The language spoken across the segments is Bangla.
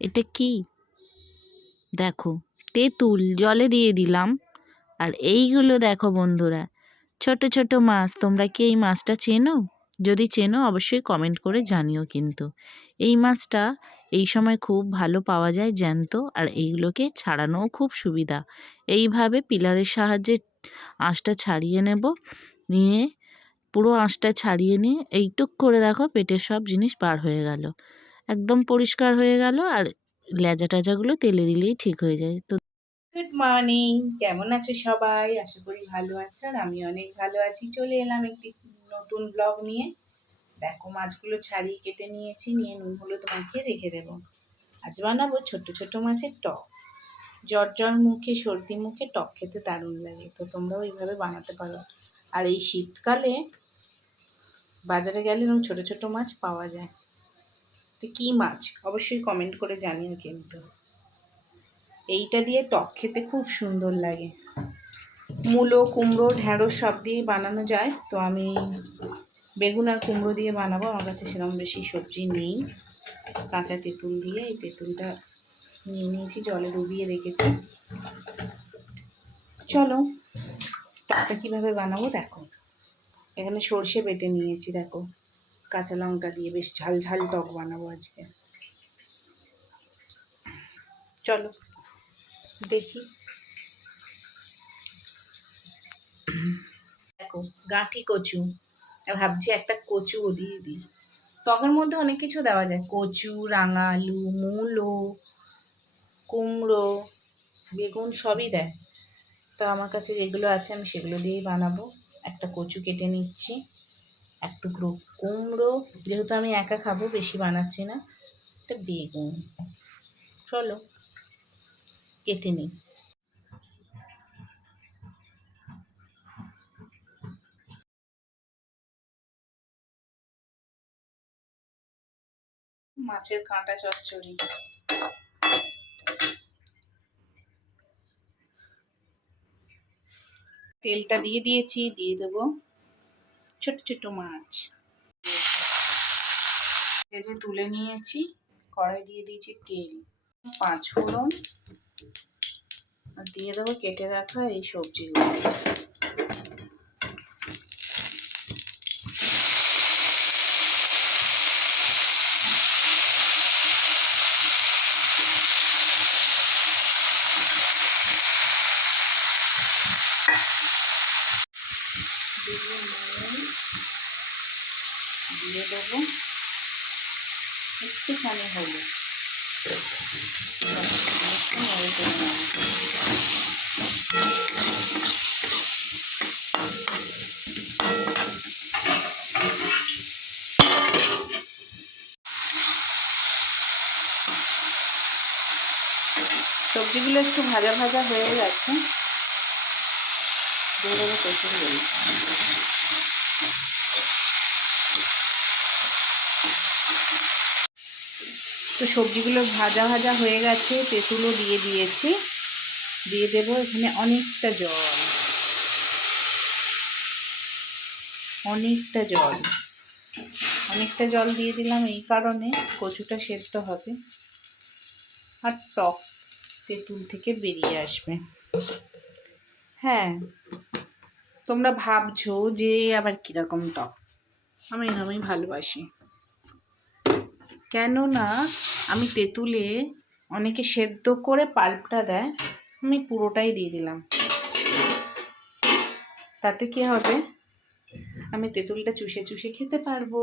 এটা কি দেখো, তেঁতুল জলে দিয়ে দিলাম। আর এইগুলো দেখো বন্ধুরা, ছোট ছোট মাছ। তোমরা কি এই মাছটা চেনো? যদি চেনো অবশ্যই কমেন্ট করে জানিও। কিন্তু এই মাছটা এই সময় খুব ভালো পাওয়া যায় জ্যান্ত, আর এইগুলোকে ছাড়ানোও খুব সুবিধা। এইভাবে পিলারের সাহায্যে আঁশটা ছাড়িয়ে নেব, নিয়ে পুরো আঁশটা ছাড়িয়ে নিয়ে এইটুক করে দেখো পেটের সব জিনিস বার হয়ে গেল, একদম পরিষ্কার হয়ে গেল। আর লেজা টেজাগুলো তেলে দিলেই ঠিক হয়ে যায়। তো গুড মর্নিং, কেমন আছো সবাই? আশা করি ভালো আছো, আর আমি অনেক ভালো আছি। চলে এলাম একটি নতুন ব্লগ নিয়ে। দেখো, মাছগুলো ছাড়িয়ে কেটে নিয়েছি, নিয়ে নুন হলুদ মাখিয়ে রেখে দেবো। আজ বানাবো ছোট ছোট মাছের টক। জ্বর জ্বর মুখে, সর্দি মুখে টক খেতে দারুণ লাগে। তো তোমরাও এইভাবে বানাতে পারো। আর এই শীতকালে বাজারে গেলে এরকম ছোট ছোট মাছ পাওয়া যায়। তো কী মাছ অবশ্যই কমেন্ট করে জানিও। কিন্তু এইটা দিয়ে টক খেতে খুব সুন্দর লাগে। মূলো, কুমড়ো, ঢ্যাঁড়স সব দিয়েই বানানো যায়। তো আমি বেগুন আর কুমড়ো দিয়ে বানাবো। আমার কাছে সেরকম বেশি সবজি নেই। কাঁচা তেঁতুল দিয়ে এই তেঁতুলটা নিয়ে নিয়েছি, জলে ডুবিয়ে রেখেছি। চলো টকটা কীভাবে বানাবো দেখো। এখানে সর্ষে বেটে নিয়েছি, দেখো কাঁচা লঙ্কা দিয়ে বেশ ঝাল ঝাল টক বানাবো আজকে। চলো দেখি। দেখো গাঁঠি কচু, ভাবছি একটা কচুও দিয়ে দিই। টকের মধ্যে অনেক কিছু দেওয়া যায়, কচু, রাঙা আলু, মূলো, কুমড়ো, বেগুন সবই দেয়। তো আমার কাছে যেগুলো আছে আমি সেগুলো দিয়েই বানাবো। একটা কচু কেটে নিচ্ছি, এক টুকরো কুমড়ো, যেহেতু আমি একা খাবো বেশি বানাচ্ছি না, একটা বেগুন। চলো কেটে নিই। মাছের কাঁটা চচ্চড়ি। তেলটা দিয়ে দিয়েছি, দিয়ে দেবো ছোট ছোট মাছ। ভেজে তুলে নিয়েছি, কড়াই দিয়ে দিয়েছি তেল, 5 ফোড়ন, আর দিয়ে দেবো কেটে রাখা এই সবজিগুলো। দিয়ে দেবো একটুখানি হলুদ। সবজিগুলো একটু ভাজা ভাজা হয়ে গেছে, দিয়ে দেবো কচুরগুলো। তো সবজিগুলো ভাজা ভাজা হয়ে গেছে, তেঁতুলও দিয়ে দিয়েছি। দিয়ে দেবো এখানে অনেকটা জল, অনেকটা জল। অনেকটা জল দিয়ে দিলাম এই কারণে, কচুটা সেদ্ধ হবে আর টক তেঁতুল থেকে বেরিয়ে আসবে। হ্যাঁ, তোমরা ভাবছো যে আবার কীরকম টক, আমি এরকমই ভালোবাসি। কেননা আমি তেঁতুলে অনেকে সেদ্ধ করে পাল্পটা দেয়, আমি পুরোটাই দিয়ে দিলাম। তাতে কি হবে, আমি তেঁতুলটা চুষে চুষে খেতে পারবো,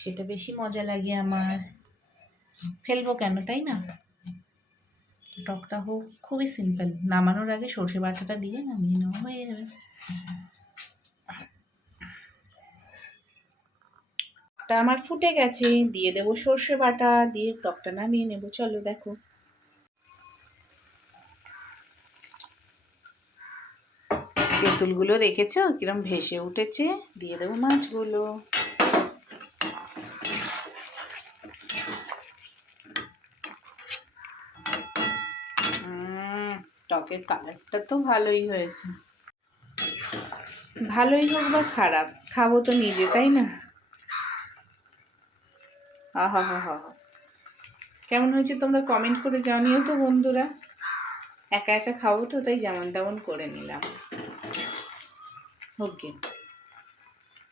সেটা বেশি মজা লাগে আমার। ফেলবো কেন, তাই না? টকটা হোক, খুবই সিম্পল। নামানোর আগে সর্ষে বাটাটা দিয়ে নামিয়ে নেওয়া হয়ে যাবে। টকটা আমার ফুটে গেছে, দিয়ে দেবো সর্ষে বাটা, দিয়ে টকটা নামিয়ে নেবো। চলো দেখো। তেঁতুলগুলো দেখেছো কিরম ভেসে উঠেছে, দিয়ে দেবো মাছগুলো। টকের কালারটা তো ভালোই হয়েছে। ভালোই হোক বা খারাপ, খাবো তো নিজে, তাই না? আহা হা হা, কেমন হয়েছে তোমরা কমেন্ট করে জানিও তো বন্ধুরা। একা একা খাবো তো, তাই যেমন তেমন করে নিলাম। ওকে,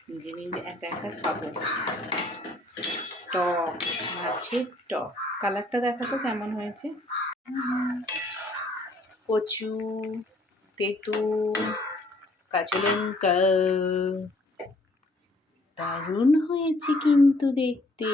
নিজে নিজে একা একা খাবো। টক, মাছের টক। কালারটা দেখো তো কেমন হয়েছে। কচু, তেঁতুল, কাঁচা লঙ্কা, দারুণ হয়েছে কিন্তু দেখতে।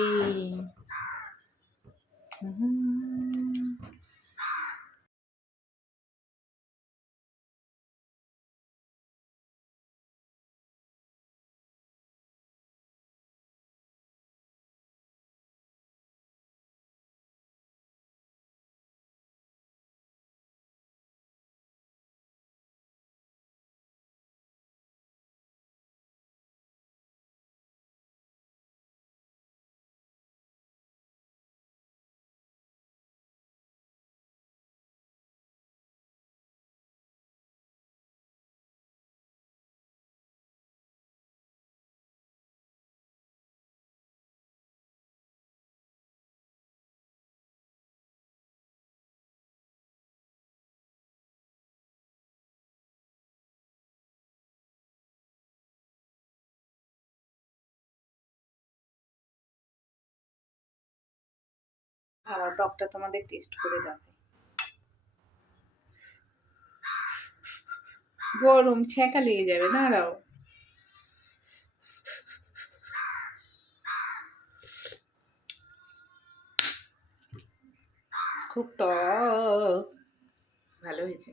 খাওয়া টকটা তোমাদের টেস্ট করে দেখো। গরম, ছ্যাঁকা লেগে যাবে, দাঁড়াও। খুব টক, ভালো হয়েছে।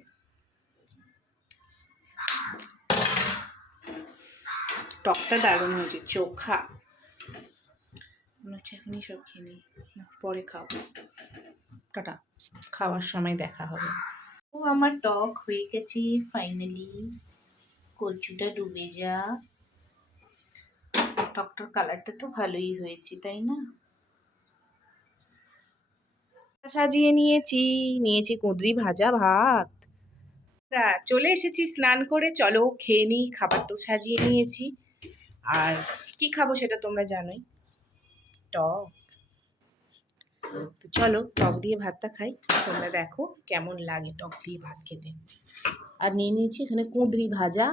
টকটা দারুণ হয়েছে, চোখা। মনে হচ্ছে এখনই সব খেয়ে নিই, পরে খাবো। টাটা, খাওয়ার সময় দেখা হবে। ও আমার টক হয়ে গেছে ফাইনালি। কচুটা ডুবে যা। টকটার কালারটা তো ভালোই হয়েছে, তাই না? সাজিয়ে নিয়েছি, নিয়েছি কুঁদরি ভাজা ভাত। চলে এসেছি স্নান করে, চলো খেয়ে নিই। খাবার তো সাজিয়ে নিয়েছি, আর কি খাবো সেটা তোমরা জানোই, টক। তো চলো টক দিয়ে ভাতটা খাই, তোমরা দেখো কেমন লাগে টক দিয়ে ভাত খেতে। আর নিয়ে নিয়েছি এখানে কুঁদরি ভাজা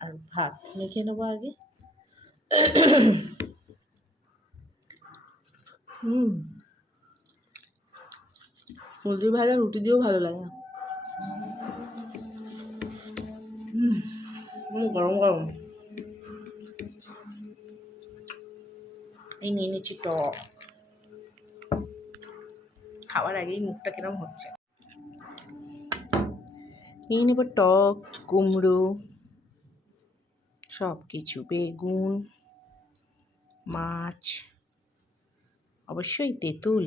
আর ভাত, মেখে নেবো আগে। কুঁদরি ভাজা রুটি দিয়েও ভালো লাগে। গরম গরম। এই নিয়ে নিচ্ছি টক। খাওয়ার আগেই মুখটা কিরম হচ্ছে। নিয়ে নেব টক, কুমড়ো, সব কিছু, বেগুন, মাছ, অবশ্যই তেঁতুল।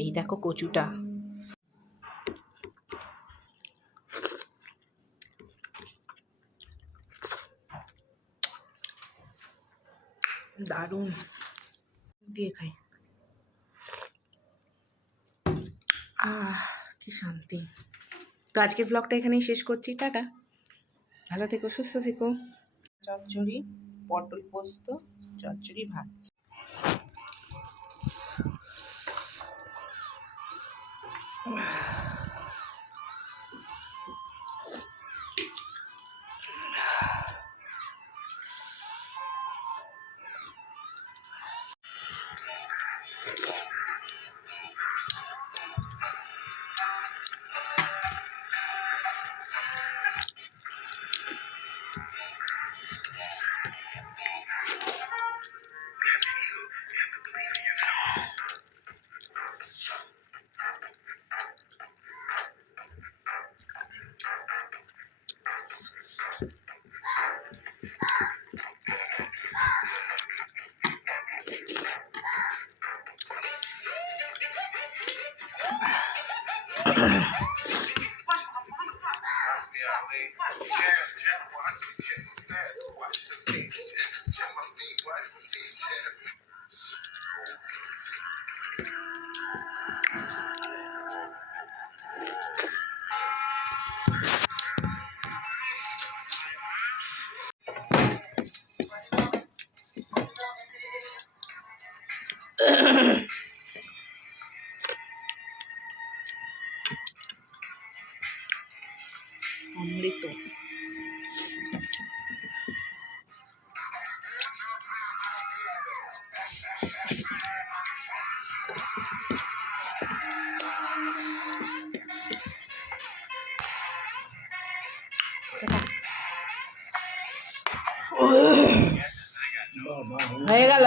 এই দেখো কচুটা, দারুণ। দিয়ে খাই, কি শান্তি। তো আজকের ব্লগটা এখানেই শেষ করছি, টাটা। ভালো থেকো, সুস্থ থেকো। চচ্চড়ি, পটল পোস্ত, চচ্চড়ি, ভাত। দিত। হয়ে গেল।